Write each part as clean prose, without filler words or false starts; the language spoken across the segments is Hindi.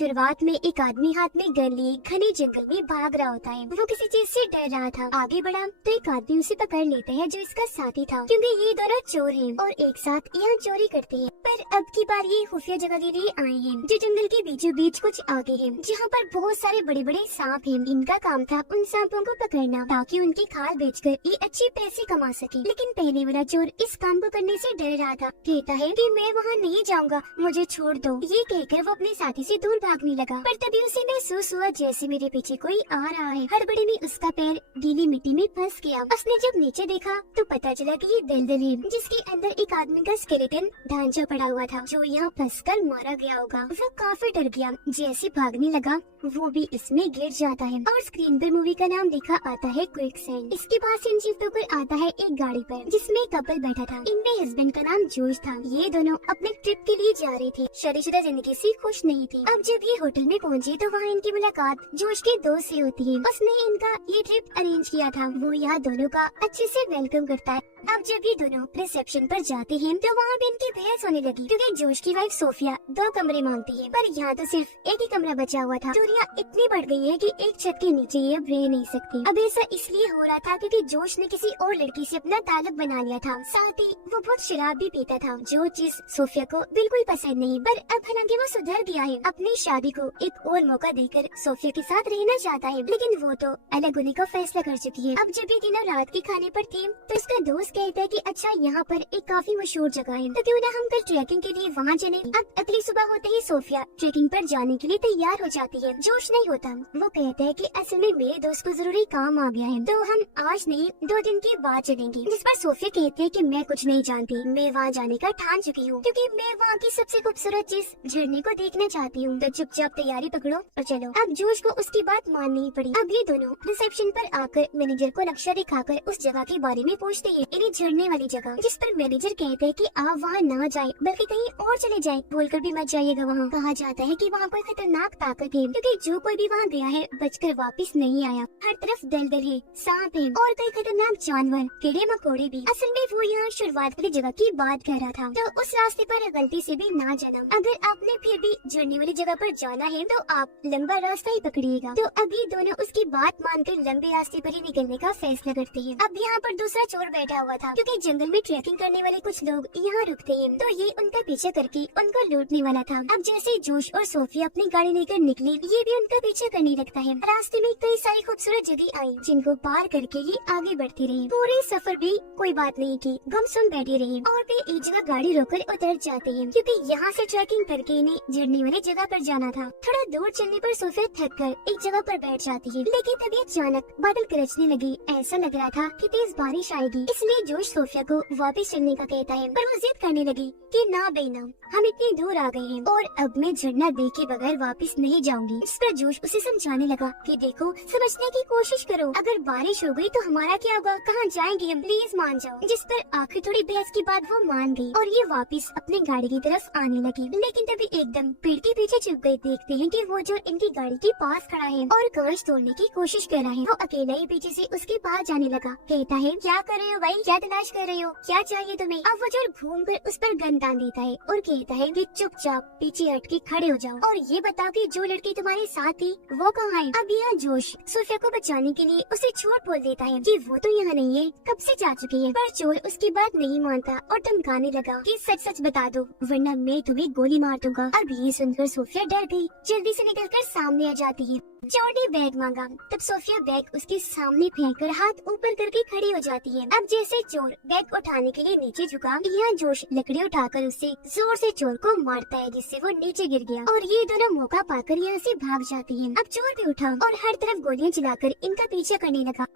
शुरुआत में एक आदमी हाथ में गन लिए घने जंगल में भाग रहा होता है। वो किसी चीज से डर रहा था। आगे बढ़ा तो एक आदमी उसे पकड़ लेता है जो इसका साथी था, क्योंकि ये दोनों चोर हैं और एक साथ यहाँ चोरी करते हैं। पर अब की बार ये खुफिया जगह के लिए आए हैं जो जंगल के बीचों बीच कुछ आगे है, जहाँ पर बहुत सारे बड़े बड़े सांप हैं। इनका काम था उन सांपों को पकड़ना ताकि उनकी खाल बेचकर ये अच्छे पैसे कमा सके। लेकिन पहले वाला चोर इस काम को करने से डर रहा था। कहता है कि मैं वहाँ नहीं जाऊँगा, मुझे छोड़ दो। ये कहकर वो अपने साथी से दूर भागने लगा। पर तभी उसे महसूस हुआ जैसे मेरे पीछे कोई आ रहा है। हड़बड़ी में उसका पैर गीली मिट्टी में फंस गया। उसने जब नीचे देखा तो पता चला कि ये दलदल है जिसके अंदर एक आदमी का स्केलेटन ढांचा पड़ा हुआ था जो यहाँ फंसकर मारा गया होगा। वो काफी डर गया। जैसे भागने लगा वो भी इसमें गिर जाता है और स्क्रीन पर मूवी का नाम लिखा आता है क्विकसैंड। इसके बाद सीन शिफ्ट होकर आता है एक गाड़ी पर जिसमें कपल बैठा था। इनमें हस्बैंड का नाम जोश था। ये दोनों अपने ट्रिप के लिए जा रहे थे। शादीशुदा जिंदगी से खुश नहीं थी। अब जब ये होटल में पहुंचे तो वहाँ इनकी मुलाकात जोश के दोस्त से होती है। उसने इनका ये ट्रिप अरेंज किया था। वो यहाँ दोनों का अच्छे से वेलकम करता है। अब जब ये दोनों रिसेप्शन पर जाते हैं तो वहाँ भी इनकी बहस होने लगी, क्योंकि जोश की वाइफ सोफिया 2 कमरे मांगती है, पर यहाँ तो सिर्फ एक ही कमरा बचा हुआ था। चोरियाँ इतनी बढ़ गई है कि एक छत के नीचे ये अब रह नहीं सकती। अब ऐसा इसलिए हो रहा था क्योंकि जोश ने किसी और लड़की से अपना ताल्लुक बना लिया था। साथ ही वो बहुत शराब भी पीता था, जो चीज सोफिया को बिल्कुल पसंद नहीं। पर अब हालांकि वो सुधर गया है, अपनी शादी को एक और मौका देकर सोफिया के साथ रहना चाहता है, लेकिन वो तो अलग होने का फैसला कर चुकी है। अब जब ये तीनों रात के खाने पर थे तो उसका दोस्त कहता है कि अच्छा यहाँ पर एक काफी मशहूर जगह है, तो क्यों ना हम कल ट्रैकिंग के लिए वहाँ चले। अब अगली सुबह होते ही सोफिया ट्रैकिंग पर जाने के लिए तैयार हो जाती है। जोश नहीं होता। वो कहता है कि असल में मेरे दोस्त को जरूरी काम आ गया है, तो हम आज नहीं 2 दिन के बाद चलेंगे। जिस पर सोफिया कहती है कि मैं कुछ नहीं जानती, मैं वहाँ जाने का ठान चुकी हूँ, क्योंकि मैं वहाँ की सबसे खूबसूरत चीज झरने को देखना चाहती हूँ। तो चुपचाप तैयारी पकड़ो और चलो। अब जोश को उसकी बात माननी पड़ी। अब ये दोनों रिसेप्शन पर आकर मैनेजर को नक्शा दिखाकर उस जगह के बारे में पूछते हैं, यानी झरने वाली जगह, जिस पर मैनेजर कहते हैं कि आप वहाँ ना जाएं, बल्कि कहीं और चले जाएं। बोलकर भी मत जाइएगा वहाँ। कहा जाता है कि वहाँ कोई खतरनाक ताकत है, क्योंकि जो कोई भी वहाँ गया है बचकर वापस नहीं आया। हर तरफ दलदल है, सांप है और कई खतरनाक जानवर, कीड़े मकोड़े भी। असल में वो यहाँ शुरुआत वाली जगह की बात कर रहा था, तो उस रास्ते पर गलती से भी ना जाना। अगर आपने फिर भी झरने वाली जगह पर जाना है तो आप लंबा रास्ता ही पकड़िएगा। तो अभी दोनों उसकी बात मानकर लंबे रास्ते पर ही निकलने का फैसला करते हैं। अब यहाँ पर दूसरा चोर बैठा हुआ था, क्योंकि जंगल में ट्रैकिंग करने वाले कुछ लोग यहाँ रुकते हैं, तो ये उनका पीछा करके उनको लूटने वाला था। अब जैसे जोश और सोफिया अपनी गाड़ी लेकर निकले, ये भी उनका पीछा करने लगता है। रास्ते में कई सारी खूबसूरत जगह आई, जिनको पार करके ये आगे बढ़ते रहे। पूरे सफर भी कोई बात नहीं की, गुमसुम बैठे रहे और वे एक जगह गाड़ी रोककर उतर जाते हैं, क्योंकि यहाँ से ट्रैकिंग करके इन्हें झरने वाली जगह पर जाना था। थोड़ा दूर चलने पर सोफिया थक कर एक जगह पर बैठ जाती है, लेकिन तभी अचानक बादल गरजने लगे। ऐसा लग रहा था कि तेज बारिश आएगी, इसलिए जोश सोफिया को वापस चलने का कहता है, पर वो जिद करने लगी कि ना बेना, हम इतनी दूर आ गए हैं और अब मैं झरना देखे बगैर वापस नहीं जाऊंगी। इस पर जोश उसे समझाने लगा कि देखो, समझने की कोशिश करो, अगर बारिश हो गई तो हमारा क्या होगा, कहाँ जाएंगे हम, प्लीज मान जाओ। जिस पर आखिर थोड़ी बहस के बाद वो मान गई और ये वापस अपनी गाड़ी की तरफ आने लगी। लेकिन तभी एकदम पेड़ के पीछे छुप गए। देखते हैं कि वो जो इनकी गाड़ी के पास खड़ा है और कांच तोड़ने की कोशिश कर रहा है। वो अकेला ही पीछे से उसके पास जाने लगा। कहता है, क्या कर रहे हो भाई, क्या तलाश कर रहे हो, क्या चाहिए तुम्हें। अब वो जो घूम कर उस पर गन तान देता है और कहता है कि चुपचाप पीछे हट के खड़े हो जाओ और ये बताओ कि जो लड़की तुम्हारे साथ थी वो कहाँ है। अब यह जोश सोफिया को बचाने के लिए उसे झूठ बोल देता है कि वो तो यहाँ नहीं है, कब से जा चुकी है। पर चोर उसकी बात नहीं मानता और धमकाने लगा कि सच सच बता दो वरना मैं तुम्हें गोली मार दूंगा। अब ये सुनकर सोफिया डर गई, जल्दी से निकलकर सामने आ जाती है। चोर ने बैग मांगा, तब सोफिया बैग उसके सामने फेंककर हाथ ऊपर करके खड़ी हो जाती है। अब जैसे चोर बैग उठाने के लिए नीचे झुका, यहाँ जोश लकड़ी उठाकर उससे जोर से चोर को मारता है, जिससे वो नीचे गिर गया और ये दोनों मौका पाकर यहाँ से भाग जाती हैं। अब चोर भी उठा और हर तरफ गोलियां चलाकर इनका पीछा करने लगा।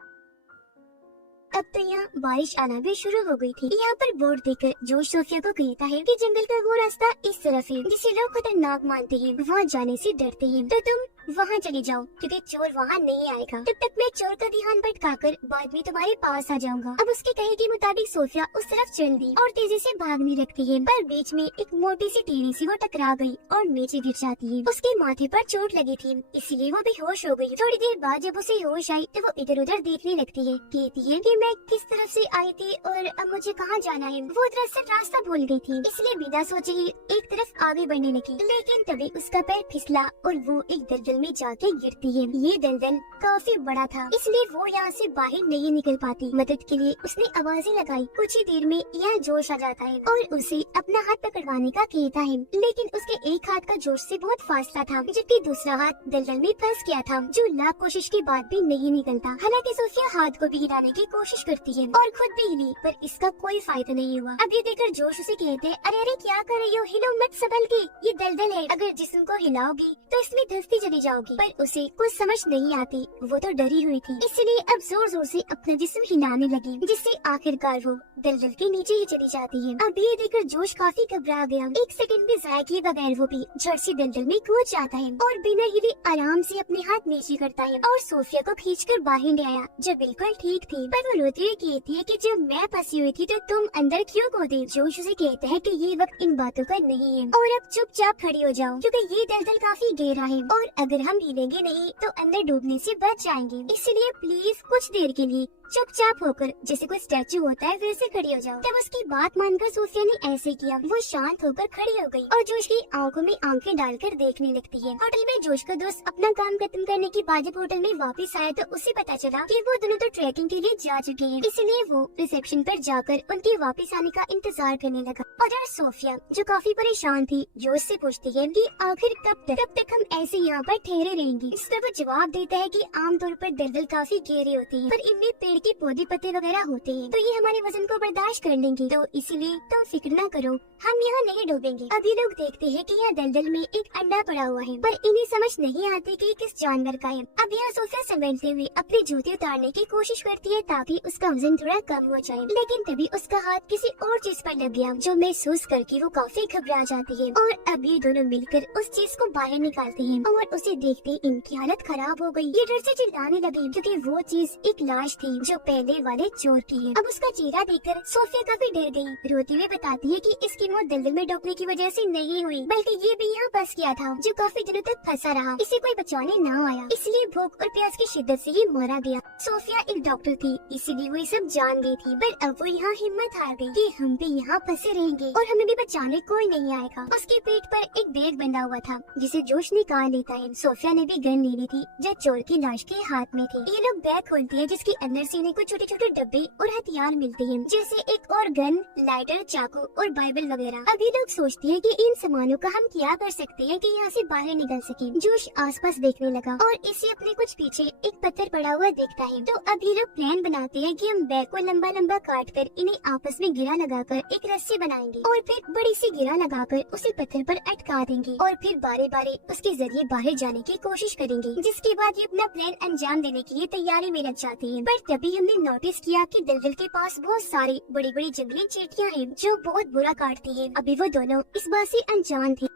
अब तो यहाँ बारिश आना भी शुरू हो गई थी। यहाँ पर बोर्ड देखकर जोश सोफिया को कहता है कि जंगल का वो रास्ता इस तरफ है जिसे लोग खतरनाक मानते हैं, वहाँ जाने से डरते हैं, तो तुम वहाँ चली जाओ क्योंकि चोर वहाँ नहीं आएगा। तब तक मैं चोर का ध्यान भटकाकर बाद में तुम्हारे पास आ जाऊंगा। अब उसके कहे के मुताबिक सोफिया उस तरफ चल दी और तेजी से भागने लगती है, पर बीच में एक मोटी सी टेढ़ी सी वो टकरा गई और नीचे गिर जाती है। उसके माथे पर चोट लगी थी, इसलिए वो बेहोश हो गई। थोड़ी देर बाद जब उसे होश आई तो वो इधर उधर देखने लगती है। कहती है कि मैं किस तरफ से आई थी और अब मुझे कहाँ जाना है। वो दरअसल रास्ता भूल गई थी, इसलिए बिना सोचे ही एक तरफ आगे बढ़ने लगी, लेकिन तभी उसका पैर फिसला और वो एक दलदल में जाके गिरती है। ये दलदल काफी बड़ा था, इसलिए वो यहाँ से बाहर नहीं निकल पाती। मदद के लिए उसने आवाजें लगाई। कुछ ही देर में यह जोश आ जाता है और उसे अपना हाथ पकड़वाने का कहता है, लेकिन उसके एक हाथ का जोश से बहुत फासला था, जबकि दूसरा हाथ दलदल में फंस गया था, जो लाख कोशिश के बाद भी नहीं निकलता। हालांकि सोफिया हाथ को भी हिलाने की कोशिश करती है और खुद भी हिली, पर इसका कोई फायदा नहीं हुआ। अब ये देखकर जोश उसे कहते हैं, अरे अरे क्या कर रही हो, हिलो मत, संभल के, ये दलदल है, अगर जिस्म को हिलाओगी तो इसमें धंसती चली जाओगी। पर उसे कुछ समझ नहीं आती, वो तो डरी हुई थी, इसलिए अब जोर जोर से अपना जिस्म हिलाने लगी, जिससे आखिरकार वो दलदल के नीचे ही चली जाती है। अब ये देखकर जोश काफी घबरा गया। एक सेकंड भी जाया किए बगैर वो भी झट से दलदल में कूद जाता है और बिना हिले आराम से अपने हाथ नीचे करता है और सोफिया को खींचकर बाहर ले आया, जो बिल्कुल ठीक थी। पर वो रोती हुई कहती है कि जब मैं फंसी हुई थी तो तुम अंदर क्यों कूदे। जोश उसे कहता है कि ये वक्त इन बातों का नहीं है और अब चुपचाप खड़ी हो जाओ, क्योंकि ये दलदल काफी गहरा है और अगर हम हिलेंगे नहीं तो अंदर डूबने से बच जाएंगे, इसलिए प्लीज कुछ देर के लिए चुपचाप होकर जैसे कोई स्टैचू होता है वैसे खड़ी हो जाओ। जब उसकी बात मानकर सोफिया ने ऐसे किया, वो शांत होकर खड़ी हो गई और जोश की आंखों में आंखें डालकर देखने लगती है। होटल में जोश का दोस्त अपना काम खत्म करने के बाद जब होटल में वापस आया तो उसे पता चला कि वो दोनों तो ट्रैकिंग के लिए जा चुके हैं, इसलिए वो रिसेप्शन पर जाकर उनके वापस आने का इंतजार करने लगा। और सोफिया जो काफी परेशान थी, जोश से पूछती है कि आखिर कब तक हम ऐसे यहाँ पर ठहरे रहेंगे। इस पर वो जवाब देता है कि आमतौर पर दलदल काफी गहरी होती है, पर इनमें पेड़ के पौधे पत्ते वगैरह होते हैं, तो ये हमारे वजन को बर्दाश्त कर लेंगे, तो इसीलिए तुम फिक्र न करो, हम यहाँ नहीं डूबेंगे। अभी लोग देखते हैं कि यह दलदल में एक अंडा पड़ा हुआ है, पर इन्हें समझ नहीं आती कि किस जानवर का है। अब यह सोफिया संभलते हुए अपने जूते उतारने की कोशिश करती है ताकि उसका वजन थोड़ा कम हो जाए, लेकिन तभी उसका हाथ किसी और चीज पर लग गया, जो महसूस करके वो काफी घबरा जाती है। और अब ये दोनों मिलकर उस चीज को बाहर निकालते हैं और उसे देखते इनकी हालत खराब हो गई। ये डर से चिल्लाने लगे क्योंकि वो चीज एक लाश थी जो पहले वाले चोर की है। अब उसका चेहरा देखकर सोफिया काफी डर गई। रोती हुए बताती है कि इसकी मौत दलदल में डूबने की वजह से नहीं हुई, बल्कि ये भी यहाँ फंस गया था, जो काफी दिनों तक फंसा रहा। इसे कोई बचाने न आया, इसलिए भूख और प्यास की शिद्दत से ये मारा गया। सोफिया एक डॉक्टर थी, इसीलिए वो ये सब जान गई थी, पर अब वो यहाँ हिम्मत हार गई कि हम भी यहाँ फंसे रहेंगे और हमें भी बचाने कोई नहीं आएगा। उसके पेट पर एक बैग बंधा हुआ था जिसे जोश निकाल लेता है। सोफिया ने भी गन ले ली थी जो चोर की लाश के हाथ में थी। ये लोग बैग खोलते हैं जिसके अंदर से इन्हें कुछ छोटे छोटे डब्बे और हथियार मिलते हैं, जैसे एक और गन, लाइटर, चाकू और बाइबल वगैरह। अभी लोग सोचते हैं कि इन सामानों का हम क्या कर सकते हैं कि यहाँ से बाहर निकल सके। जोश आसपास देखने लगा और इसे अपने कुछ पीछे एक पत्थर पड़ा हुआ दिखता है, तो अभी लोग प्लान बनाते हैं कि हम बैग को लंबा लंबा काट कर इन्हें आपस में गिरा लगाकर एक रस्सी बनाएंगे और फिर बड़ी सी गिरा लगाकर उसे पत्थर पर अटका देंगे और फिर बारे बारे उसके जरिए बाहर जाने की कोशिश करेंगे, जिसके बाद ये अपना प्लान अंजाम देने के लिए तैयारी में लग जाते हैं। पर तभी हमने नोटिस किया कि दलदल के पास बहुत सारी बड़ी बड़ी जंगली चींटियां हैं जो बहुत बुरा काटती हैं। अभी वो दोनों इस बात से अनजान थे।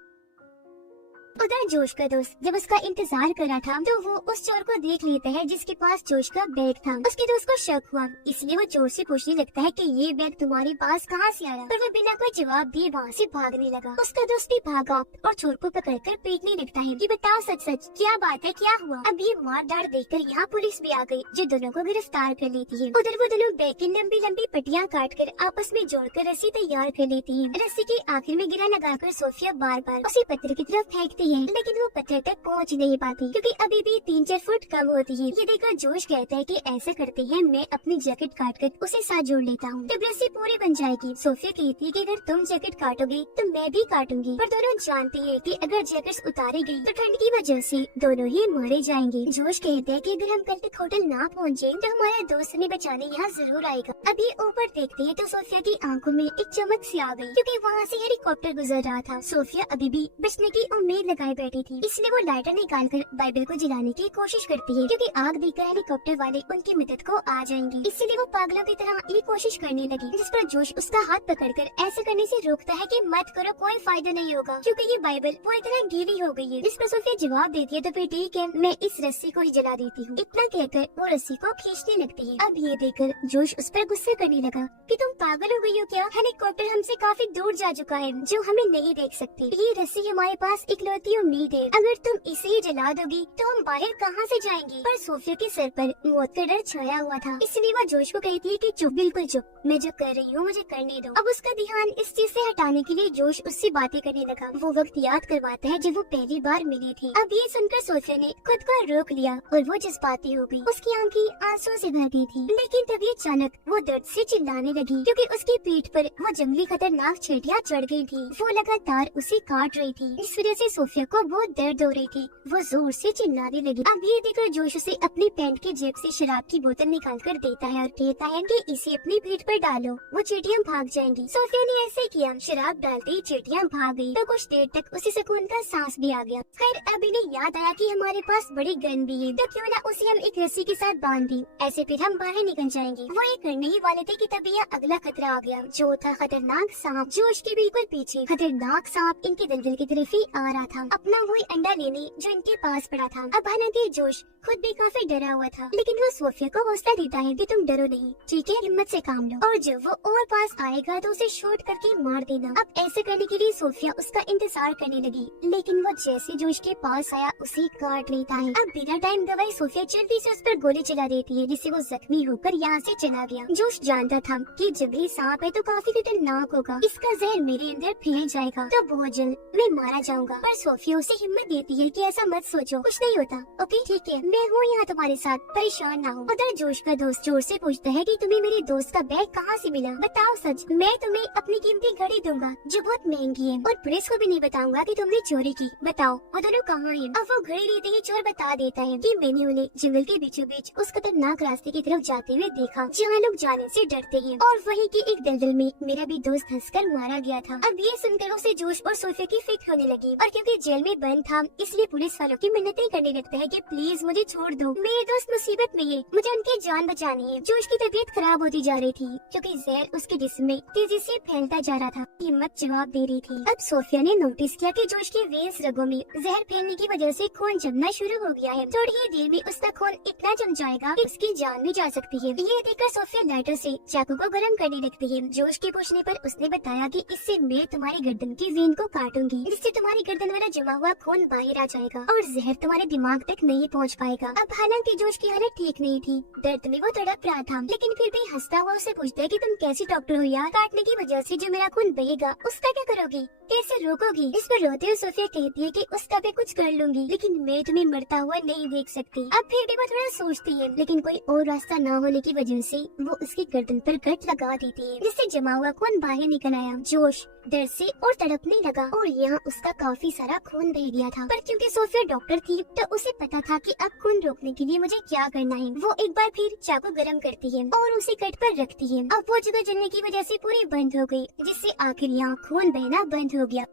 उधर जोश का दोस्त जब उसका इंतजार कर रहा था तो वो उस चोर को देख लेता है जिसके पास जोश का बैग था। उसके दोस्त को शक हुआ, इसलिए वो चोर से पूछने लगता है कि ये बैग तुम्हारे पास कहाँ से आया, पर वो बिना कोई जवाब दिए वहाँ से भागने लगा। उसका दोस्त भी भागा और चोर को पकड़कर पीटने लगता है कि बताओ सच सच क्या बात है, क्या हुआ। अब ये मार डार देखकर यहाँ पुलिस भी आ गई जो दोनों को गिरफ्तार कर लेती है। उधर वो दोनों बैग की लंबी लंबी पट्टियाँ काट कर आपस में जोड़कर रस्सी तैयार कर लेती है। रस्सी के आखिर में गिरा लगाकर सोफिया बार बार उसे पत्थर की तरफ फेंकती है, लेकिन वो पत्थर तक पहुंच नहीं पाती क्योंकि अभी भी 3-4 फुट कम होती है। ये देखकर जोश कहता है कि ऐसा करते हैं, मैं अपनी जैकेट काटकर उसे साथ जोड़ लेता हूँ, तब रस्सी पूरी बन जाएगी। सोफिया कहती है कि अगर तुम जैकेट काटोगे तो मैं भी काटूंगी, पर दोनों जानती है कि अगर जैकेट उतारी गई तो ठंड की वजह से दोनों ही मारे जाएंगे। जोश कहते हैं कि अगर हम कल तक होटल ना पहुँचे तो हमारा दोस्त हमें बचाने यहाँ जरूर आएगा। अभी ऊपर देखते हैं तो सोफिया की आंखों में एक चमक सी आ गई क्योंकि वहाँ से हेलीकॉप्टर गुजर रहा था। सोफिया अभी भी बचने की उम्मीद लगाए बैठी थी, इसलिए वो लाइटर निकालकर बाइबल को जलाने की कोशिश करती है, क्योंकि आग देखकर हेलीकॉप्टर वाले उनकी मदद को आ जाएंगे। इसीलिए वो पागलों की तरह ये कोशिश करने लगी, जिस पर जोश उसका हाथ पकड़कर ऐसा करने से रोकता है कि मत करो, कोई फायदा नहीं होगा, क्योंकि ये बाइबल पूरी तरह गीली हो गई है। इस पर सोफिया जवाब देती है, तो फिर ठीक है, मैं इस रस्सी को ही जला देती हूँ। इतना कहकर वो रस्सी को खींचने लगती है। अब ये देखकर जोश उस पर गुस्सा करने लगा कि तुम पागल हो गई हो क्या? हेलीकॉप्टर हमसे काफी दूर जा चुका है, जो हमें नहीं देख सकती। ये रस्सी हमारे पास इकलौती उम्मीद है, अगर तुम इसे ही जला दोगी तो हम बाहर कहाँ से जाएंगे? पर सोफिया के सर पर मौत का डर छाया हुआ था, इसलिए वो जोश को कहती है कि चुप, बिल्कुल चुप, मैं जो कर रही हूँ मुझे करने दो। अब उसका ध्यान इस चीज से हटाने के लिए जोश उससे बातें करने लगा। वो वक्त याद करवाता है जब वो पहली बार मिली थी। अब ये सुनकर सोफिया ने खुद को रोक लिया और वो जज्बाती हो गई। उसकी आंखें आंसुओं से भर गई थी, लेकिन तभी अचानक वो दर्द से चिल्लाने लगी, क्योंकि उसकी पीठ पर वो जंगली खतरनाक चींटियां चढ़ गई थी। वो लगातार उसे काट रही थी, इस वजह से सोफिया को बहुत दर्द हो रही थी। वो जोर से चिल्लाने लगी। अब ये देखकर जोश उसे अपनी पैंट के जेब से शराब की बोतल निकाल कर देता है और कहता है कि इसे अपनी पीठ पर डालो, वो चींटियां भाग जाएंगी। सोफिया ने ऐसे किया, शराब डालते ही चींटियां भाग गई। तो कुछ देर तक उसे सुकून का सांस भी आ गया। खैर अब इन्हें याद आया कि हमारे पास बड़ी गन भी है, तो क्यों ना उसे हम एक रस्सी के साथ बांध दी, ऐसे फिर हम बाहर निकल जाएंगे। वो ये करने ही वाले थे कि तभी यह अगला खतरा आ गया, जो था खतरनाक सांप। जोश के बिल्कुल पीछे खतरनाक सांप इनके दलदल की तरफ ही आ रहा था, अपना वही अंडा लेने जो इनके पास पड़ा था। अब हालांकि जोश खुद भी काफी डरा हुआ था, लेकिन वो सोफिया को हौसला देता है कि तुम डरो नहीं, ठीक है, हिम्मत से काम लो, और जब वो और पास आएगा तो उसे शूट करके मार देना। अब ऐसे करने के लिए सोफिया उसका इंतजार करने लगी, लेकिन वो जैसे जोश के पास आया उसे काट लेता है। अब बिना टाइम गवाए सोफिया जल्दी से उस पर गोली चला देती है, जिससे वो जख्मी होकर यहाँ से चला गया। जोश जानता था कि जब ये सांप है तो काफी खतरनाक होगा, इसका जहर मेरे अंदर फैल जाएगा तो बहुत जल्द मैं मारा जाऊंगा। पर सोफिया उसे हिम्मत देती है कि ऐसा मत सोचो, कुछ नहीं होता, ओके ठीक है, मैं हूँ यहाँ तुम्हारे साथ, परेशान ना हो। उधर जोश का दोस्त जोर से पूछता है कि तुम्हें मेरे दोस्त का बैग कहाँ से मिला, बताओ सच, मैं तुम्हें अपनी कीमती घड़ी दूंगा जो बहुत महंगी है, और पुलिस को भी नहीं बताऊंगा कि तुमने चोरी की, बताओ वो दोनों कहाँ है? अब वो घड़ी लेते ही चोर बता देता है कि मैंने उन्हें जंगल के बीचों बीच उस खतरनाक रास्ते की तरफ जाते हुए देखा जहाँ लोग जाने से डरते हैं, और वहीं के एक दलदल में मेरा भी दोस्त धंसकर मारा गया था। अब ये सुनकर उसे जोश और सोफिया की फिक्र होने लगी, और क्योंकि जेल में बंद था इसलिए पुलिस वालों की मिन्नतें करने लगता है कि प्लीज मुझे छोड़ दो, मेरे दोस्त मुसीबत में है, मुझे उनकी जान बचानी है। जोश की तबीयत खराब होती जा रही थी, क्योंकि जहर उसके जिस्म में तेजी से फैलता जा रहा था। हिम्मत जवाब दे रही थी। अब सोफिया ने नोटिस किया कि जोश के वेन्स रगों में जहर फैलने की वजह से खून जमना शुरू हो गया है। थोड़ी ही देर में उसका खून इतना जम जाएगा कि उसकी जान भी जा सकती है। ये देखकर सोफिया लाइटर से चाकू को गर्म करने लगती है। जोश के पूछने पर उसने बताया कि इससे मैं तुम्हारी गर्दन की वेन को काटूंगी, जिससे तुम्हारी गर्दन वाला जमा हुआ खून बाहर आ जाएगा और जहर तुम्हारे दिमाग तक नहीं पहुंच पाएगा। अब हालांकि जोश की हालत ठीक नहीं थी, दर्द में वो तड़प रहा था, लेकिन फिर भी हंसता हुआ उसे पूछता है कि तुम कैसी डॉक्टर हो यार, काटने की वजह से जो मेरा खून बहेगा उसका क्या करोगी, कैसे रोकोगी? इस पर रोते हुए सोफिया कहती है कि उसका भी कुछ कर लूंगी, लेकिन मैं तुम्हें मरता हुआ नहीं देख सकती। अब फिर भी वो थोड़ा सोचती है, लेकिन कोई और रास्ता न होने की वजह से वो उसकी गर्दन पर गट लगा देती है, जिससे जमा हुआ खून बाहर निकल आया। जोश दर्द से और तड़पने लगा और यहाँ उसका काफी सारा खून बह गया था, पर क्योंकि सोफिया डॉक्टर थी तो उसे पता था कि अब खून रोकने के लिए मुझे क्या करना है। वो एक बार फिर चाकू गरम करती है और उसे कट पर रखती है। अब वो जगह जलने की वजह से पूरी बंद हो गई, जिससे आखिर यहाँ खून बहना बंद हो गया।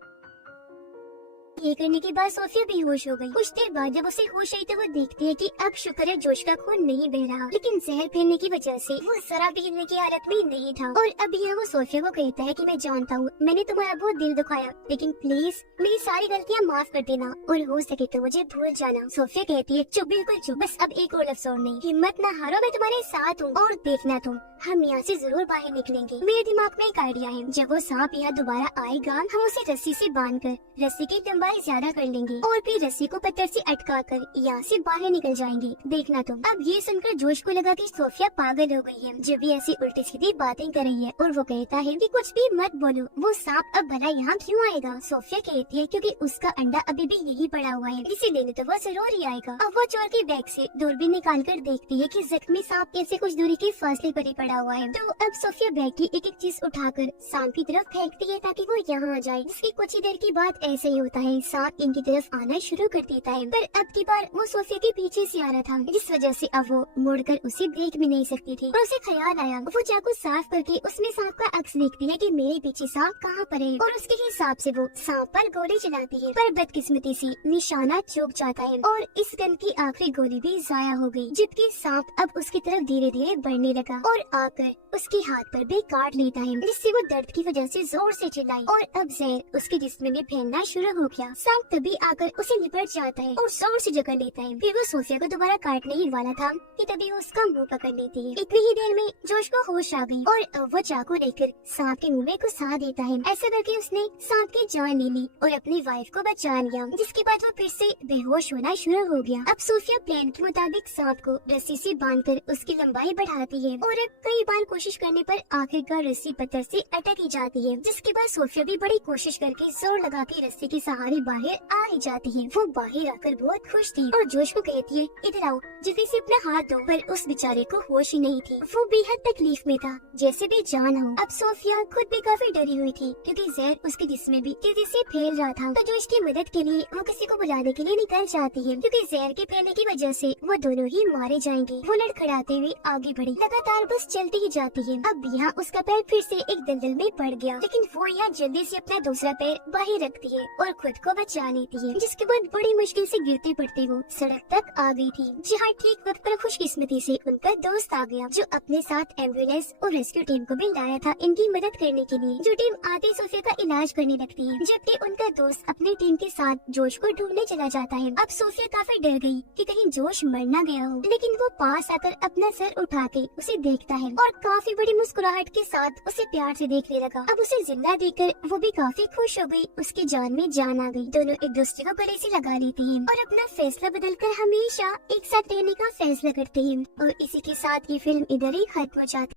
ये करने के बाद सोफिया बेहोश हो गई। कुछ देर बाद जब उसे होश आई तो वो देखती है कि अब शुक्र है जोश का खून नहीं बह रहा, लेकिन जहर फैलने की वजह से वो जरा भी हिलने की हालत में नहीं था। और अब यहाँ वो सोफिया को कहता है कि मैं जानता हूँ मैंने तुम्हारा बहुत दिल दुखाया, लेकिन प्लीज मेरी सारी गलतियाँ माफ कर देना और हो सके तो मुझे भूल जाना। सोफिया कहती है चुप, बिल्कुल चुप, बस अब एक और लफ्ज़ और नहीं, हिम्मत न हारो, मैं तुम्हारे साथ हूँ और देखना तुम हम यहाँ से जरूर बाहर निकलेंगे। मेरे दिमाग में एक आइडिया है, जब वो सांप यहाँ दोबारा आएगा हम उसे रस्सी से बांधकर रस्सी की लंबाई ज्यादा कर लेंगे और फिर रस्सी को पत्थर से अटका कर यहाँ से बाहर निकल जाएंगे, देखना तुम। अब ये सुनकर जोश को लगा कि सोफिया पागल हो गई है, जब भी ऐसी उल्टी सीधी बातें कर रही है, और वो कहता है कि कुछ भी मत बोलो, वो सांप अब भला यहाँ क्यों आएगा? सोफिया कहती है क्योंकि उसका अंडा अभी भी यही पड़ा हुआ है, इसे लेने तो वो जरूर ही आएगा। अब वो चोर के बैग से दूरबीन निकाल कर देखती है कि जख्मी सांप कैसे कुछ दूरी के फासले पर ही पड़ा हुआ है। तो अब सोफिया बैग की एक एक चीज उठाकर सांप की तरफ फेंकती है ताकि वो यहाँ आ जाए, जिसकी कुछ ही देर की बात ऐसे ही होता है ही सांप इनकी तरफ आना शुरू कर देता है, पर अब की बार वो सोफिया के पीछे से आ रहा था, जिस वजह से अब वो मुड़कर उसे देख भी नहीं सकती थी। और उसे ख्याल आया, वो चाकू साफ करके उसमें सांप का अक्स देखती है कि मेरे पीछे सांप कहाँ पर है, और उसके हिसाब से वो सांप पर गोली चलाती है, पर बदकिस्मती से निशाना चूक जाता है और इस गन की आखिरी गोली भी जाया हो गई, जबकि सांप अब उसकी तरफ धीरे धीरे बढ़ने लगा और आकर उसके हाथ पर भी काट लेता है, जिससे वो दर्द की वजह से जोर से चिल्लाई और अब जहर उसके जिस्म में फैलना शुरू हो गया। सांप तभी आकर उसे निपट जाता है और जोर से जकड़ लेता है। फिर वो सोफिया को दोबारा काटने ही वाला था कि तभी वो उसका मुंह पकड़ लेती है। इतनी ही देर में जोश को होश आ गई और अब वो चाकू लेकर सांप के मुंह में घुसा देता है। ऐसा करके उसने सांप की जान ले ली और अपनी वाइफ को बचा लिया, जिसके बाद वो फिर से बेहोश होना शुरू हो गया। अब सोफिया प्लान के मुताबिक सांप को रस्सी से बांधकर उसकी लंबाई बढ़ाती है और अब कई बार कोशिश करने पर आखिरकार रस्सी पत्थर से अटक ही जाती है, जिसके बाद सोफिया भी बड़ी कोशिश करके जोर लगा के रस्सी के सहारे बाहर आ ही जाती है। वो बाहर आकर बहुत खुश थी और जोश को कहती है, इधर आओ जल्दी से अपना हाथ दो, पर उस बेचारे को होश ही नहीं थी। वो बेहद तकलीफ में था, जैसे भी जान हो। अब सोफिया खुद भी काफी डरी हुई थी क्योंकि जहर उसके जिस्म में भी तेजी से फैल रहा था, तो जोश की मदद के लिए वो किसी को बुलाने के लिए निकल जाती है, क्योंकि जहर के फैलने की वजह से वो दोनों ही मारे जाएंगे। वो लड़खड़ाते हुए आगे बढ़ी, लगातार बस चलती ही जाती है। अब यहाँ उसका पैर फिर से एक दलदल में पड़ गया, लेकिन वो यहाँ जल्दी से अपना दूसरा पैर बाहर रखती है और खुद को बचा लेती है, जिसके बाद बड़ी मुश्किल से गिरते पड़ते वो सड़क तक आ गई थी, जहाँ ठीक वक्त पर खुशकिस्मती से उनका दोस्त आ गया, जो अपने साथ एम्बुलेंस और रेस्क्यू टीम को भी लाया था इनकी मदद करने के लिए, जो टीम आते सोफिया का इलाज करने लगती है, जबकि उनका दोस्त अपनी टीम के साथ जोश को ढूंढने चला जाता है। अब सोफिया काफी डर गई कि कहीं जोश मर ना गया हो, लेकिन वो पास आकर अपना सर उठा के उसे देखता है और काफी बड़ी मुस्कुराहट के साथ उसे प्यार से देखने लगा। अब उसे जिंदा देखकर वो भी काफी खुश हो गई, उसकी जान में जान आ गई। दोनों एक दूसरे को गले से लगा लेते हैं और अपना फैसला बदलकर हमेशा एक साथ रहने का फैसला करते हैं। और इसी के साथ ये फिल्म इधर ही खत्म हो जाती है।